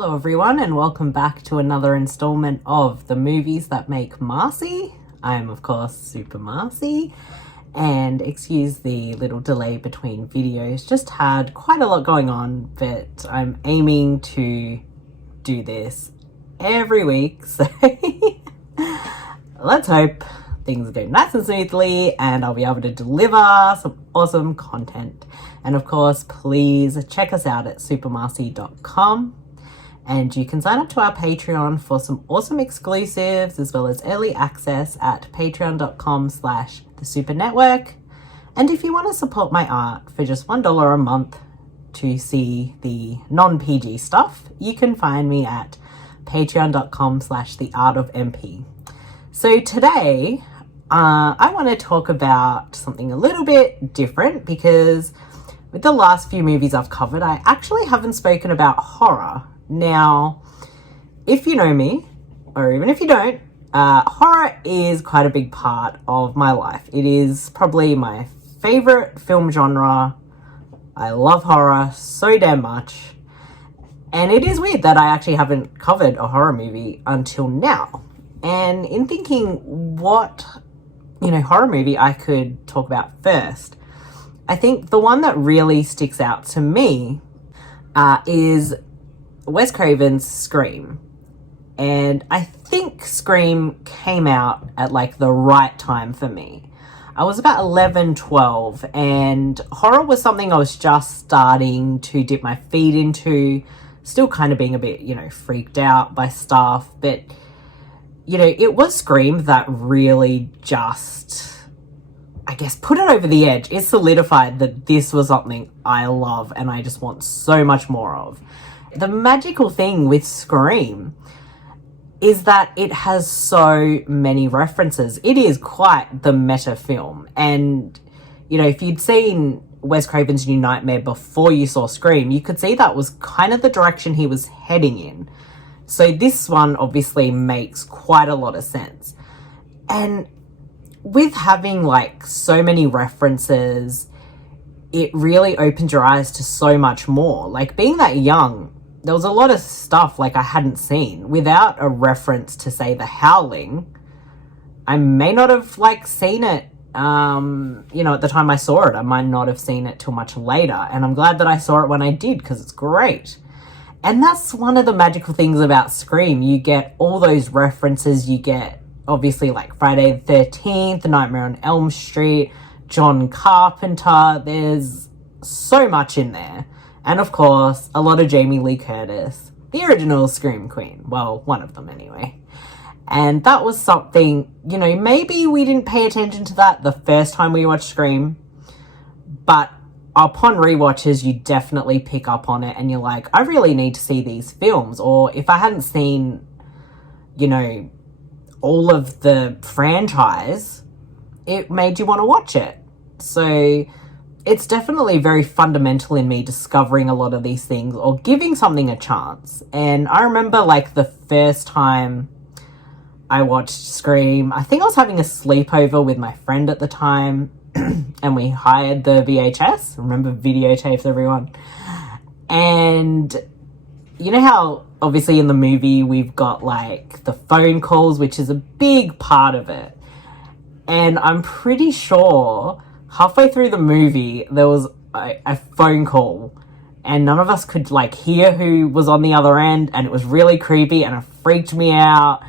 Hello everyone and welcome back to another installment of the Movies That Make Marcey. I am of course Super Marcey, and excuse the little delay between videos, just had quite a lot going on, but I'm aiming to do this every week, so let's hope things go nice and smoothly and I'll be able to deliver some awesome content. And of course, please check us out at supermarcey.com. And you can sign up to our Patreon for some awesome exclusives as well as early access at patreon.com/thesupernetwork. And if you want to support my art for just $1 a month to see the non-PG stuff, you can find me at patreon.com/theartofmp. So today, I want to talk about something a little bit different because with the last few movies I've covered, I actually haven't spoken about horror. Now, if you know me, or even if you don't, horror is quite a big part of my life. It is probably my favorite film genre. I love horror so damn much. And it is weird that I actually haven't covered a horror movie until now. And in thinking what, horror movie I could talk about first, I think the one that really sticks out to me is Wes Craven's Scream. And I think Scream came out at the right time for me. I was about 11, 12, and horror was something I was just starting to dip my feet into, still kind of being a bit, freaked out by stuff. But, it was Scream that really just, put it over the edge. It solidified that this was something I love and I just want so much more of. The magical thing with Scream is that it has so many references. It is quite the meta film. And, if you'd seen Wes Craven's New Nightmare before you saw Scream, you could see that was kind of the direction he was heading in. So this one obviously makes quite a lot of sense. And with having so many references, it really opens your eyes to so much more. Being that young, there was a lot of stuff I hadn't seen. Without a reference to, say, The Howling, I may not have seen it, at the time I saw it. I might not have seen it till much later. And I'm glad that I saw it when I did, because it's great. And that's one of the magical things about Scream. You get all those references. You get, obviously, Friday the 13th, Nightmare on Elm Street, John Carpenter. There's so much in there. And of course, a lot of Jamie Lee Curtis, the original Scream Queen. Well, one of them anyway. And that was something, maybe we didn't pay attention to that the first time we watched Scream. But upon rewatches, you definitely pick up on it and you're like, I really need to see these films. Or if I hadn't seen, all of the franchise, it made you want to watch it. So it's definitely very fundamental in me discovering a lot of these things or giving something a chance. And I remember the first time I watched Scream, I think I was having a sleepover with my friend at the time and we hired the VHS. Remember videotapes, everyone? And you know how obviously in the movie we've got the phone calls, which is a big part of it. And I'm pretty sure halfway through the movie, there was a phone call and none of us could hear who was on the other end, and it was really creepy and it freaked me out.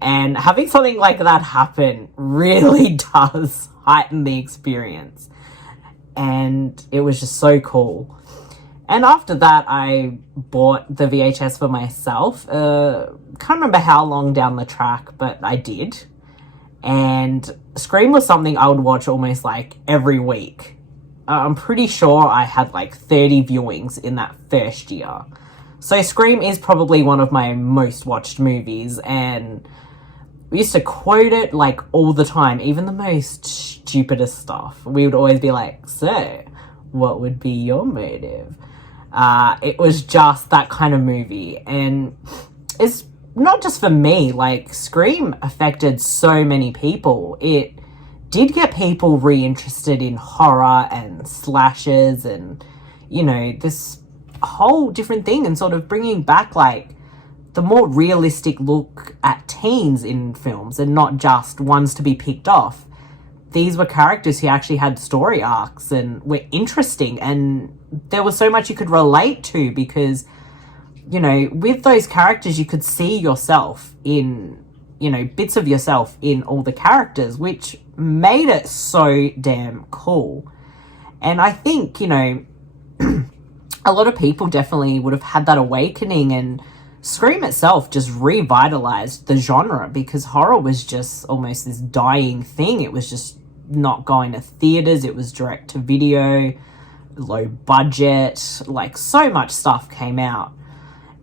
And having something like that happen really does heighten the experience. And it was just so cool. And after that, I bought the VHS for myself. Can't remember how long down the track, but I did. And Scream was something I would watch almost every week. I'm pretty sure I had 30 viewings in that first year. So Scream is probably one of my most watched movies, and we used to quote it all the time, even the most stupidest stuff. We would always be like, so what would be your motive? It was just that kind of movie. And it's not just for me, Scream affected so many people. It did get people reinterested in horror and slashers and, this a whole different thing and sort of bringing back like the more realistic look at teens in films and not just ones to be picked off. These were characters who actually had story arcs and were interesting, and there was so much you could relate to because, you know, with those characters you could see yourself in, you know, bits of yourself in all the characters, which made it so damn cool. And I think, you know, a lot of people definitely would have had that awakening, and Scream itself just revitalized the genre because horror was just almost this dying thing. It was just not going to theaters. It was direct to video, low budget, like so much stuff came out.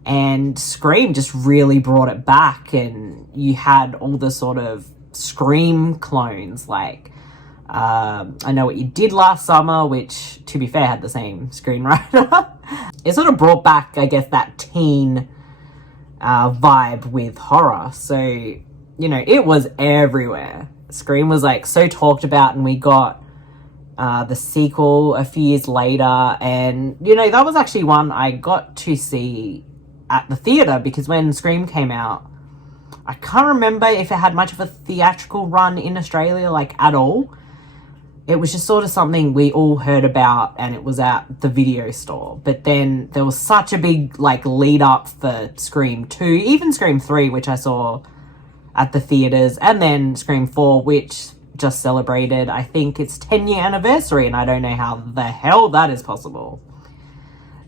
And Scream just really brought it back, and you had all the sort of Scream clones like I Know What You Did Last Summer, which, to be fair, had the same screenwriter. It sort of brought back, I guess, that teen vibe with horror. So, you know, it was everywhere. Scream was like so talked about, and we got the sequel a few years later, and, you know, that was actually one I got to see at the theatre because when Scream came out, I can't remember if it had much of a theatrical run in Australia, like, at all. It was just sort of something we all heard about, and it was at the video store. But then there was such a big, like, lead up for Scream 2, even Scream 3, which I saw at the theatres, and then Scream 4, which just celebrated, I think, its 10-year anniversary, and I don't know how the hell that is possible.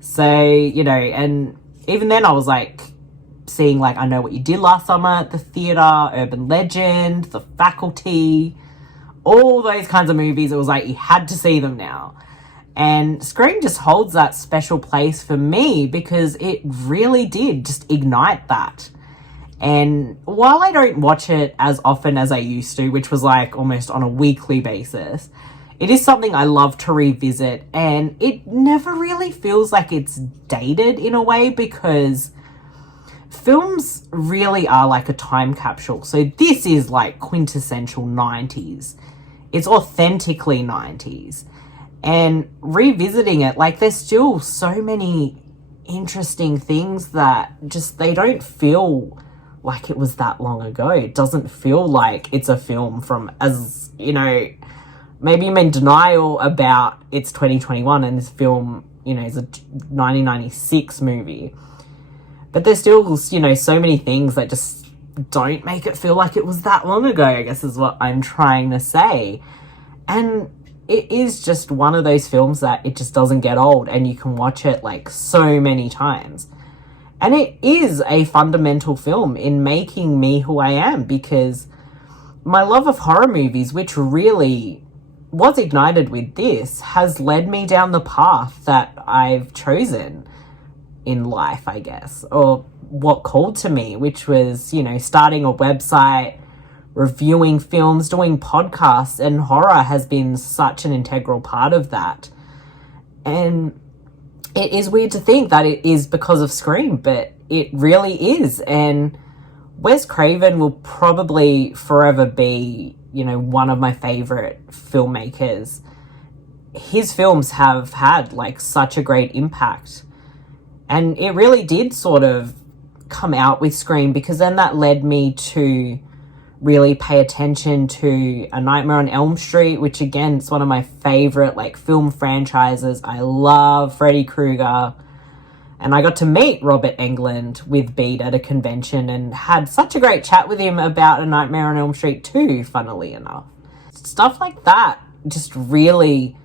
So, you know, and even then I was, like, seeing, like, I Know What You Did Last Summer at the theatre, Urban Legend, The Faculty, all those kinds of movies. It was like you had to see them now. And Scream just holds that special place for me because it really did just ignite that. And while I don't watch it as often as I used to, which was like almost on a weekly basis, it is something I love to revisit, and it never really feels like it's dated in a way because films really are like a time capsule. So this is like quintessential 90s. It's authentically 90s. And revisiting it, like, there's still so many interesting things that just, they don't feel like it was that long ago. It doesn't feel like it's a film from, as, you know, maybe I'm in denial about it's 2021 and this film, you know, is a 1996 movie. But there's still, you know, so many things that just don't make it feel like it was that long ago, I guess is what I'm trying to say. And it is just one of those films that it just doesn't get old, and you can watch it like so many times. And it is a fundamental film in making me who I am, because my love of horror movies, which really was ignited with this, has led me down the path that I've chosen in life, I guess, or what called to me, which was, you know, starting a website, reviewing films, doing podcasts, and horror has been such an integral part of that. And it is weird to think that it is because of Scream, but it really is. And Wes Craven will probably forever be, you know, one of my favorite filmmakers. His films have had like such a great impact. And it really did sort of come out with Scream, because then that led me to really pay attention to A Nightmare on Elm Street, which again, is one of my favorite like film franchises. I love Freddy Krueger. And I got to meet Robert Englund with Bede at a convention and had such a great chat with him about A Nightmare on Elm Street 2, funnily enough. Stuff like that just really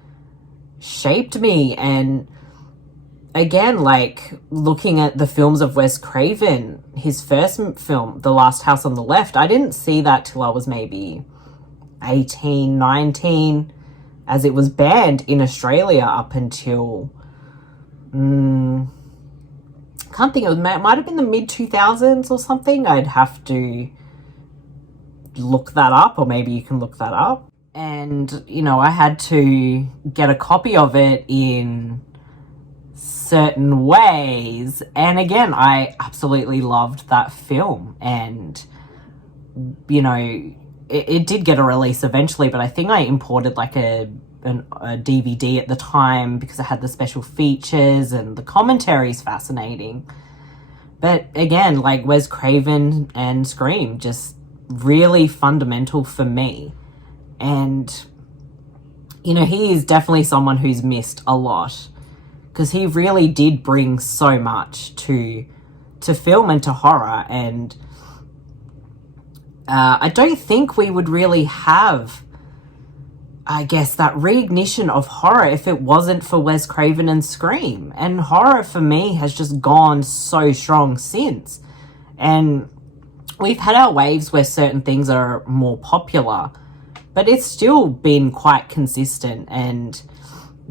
shaped me. And again, like, looking at the films of Wes Craven, his first film, The Last House on the Left, I didn't see that till I was maybe 18, 19, as it was banned in Australia up until, can't think, it might have been the mid-2000s or something. I'd have to look that up, or maybe you can look that up. And, you know, I had to get a copy of it in certain ways, and again, I absolutely loved that film. And, you know, it did get a release eventually, but I think I imported like a a DVD at the time because it had the special features and the commentary is fascinating. But again, like Wes Craven and Scream, just really fundamental for me. And, you know, he is definitely someone who's missed a lot because he really did bring so much to film and to horror. And I don't think we would really have, I guess, that reignition of horror if it wasn't for Wes Craven and Scream. And horror for me has just gone so strong since. And we've had our waves where certain things are more popular, but it's still been quite consistent. And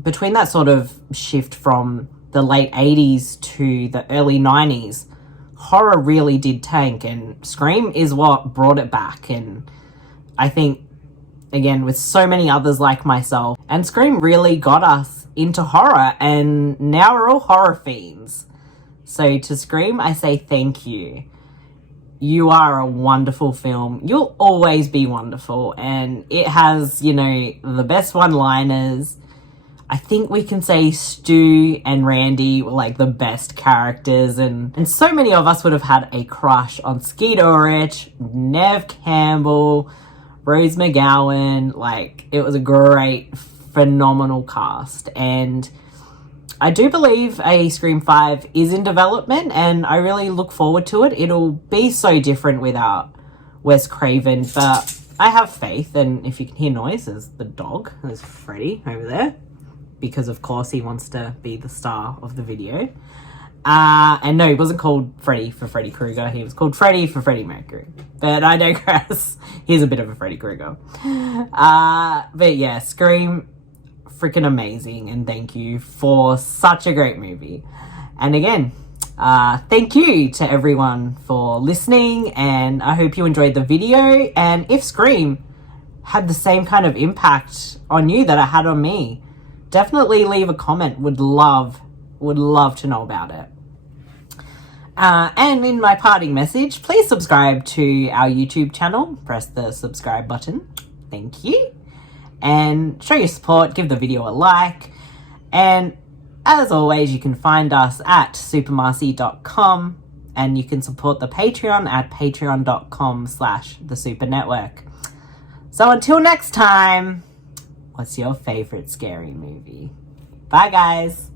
between that sort of shift from the late 80s to the early 90s, horror really did tank, and Scream is what brought it back. And I think, again, with so many others like myself, and Scream really got us into horror, and now we're all horror fiends. So to Scream, I say thank you. You are a wonderful film. You'll always be wonderful, and it has, you know, the best one-liners. I think we can say Stu and Randy were like the best characters, and so many of us would have had a crush on Skeet Ulrich, Nev Campbell, Rose McGowan. Like, it was a great, phenomenal cast. And I do believe a Scream 5 is in development, and I really look forward to it. It'll be so different without Wes Craven, but I have faith. And if you can hear noise, there's the dog. There's Freddy over there, because of course he wants to be the star of the video. And no, he wasn't called Freddy for Freddy Krueger. He was called Freddy for Freddie Mercury. But I digress. He's a bit of a Freddy Krueger. But yeah, Scream, freaking amazing. And thank you for such a great movie. And again, thank you to everyone for listening. And I hope you enjoyed the video. And if Scream had the same kind of impact on you that it had on me, definitely leave a comment. Would love to know about it. And in my parting message, please subscribe to our YouTube channel. Press the subscribe button. Thank you. And show your support. Give the video a like. And as always, you can find us at supermarcey.com, and you can support the Patreon at patreon.com/thesupernetwork. So until next time, what's your favorite scary movie? Bye, guys.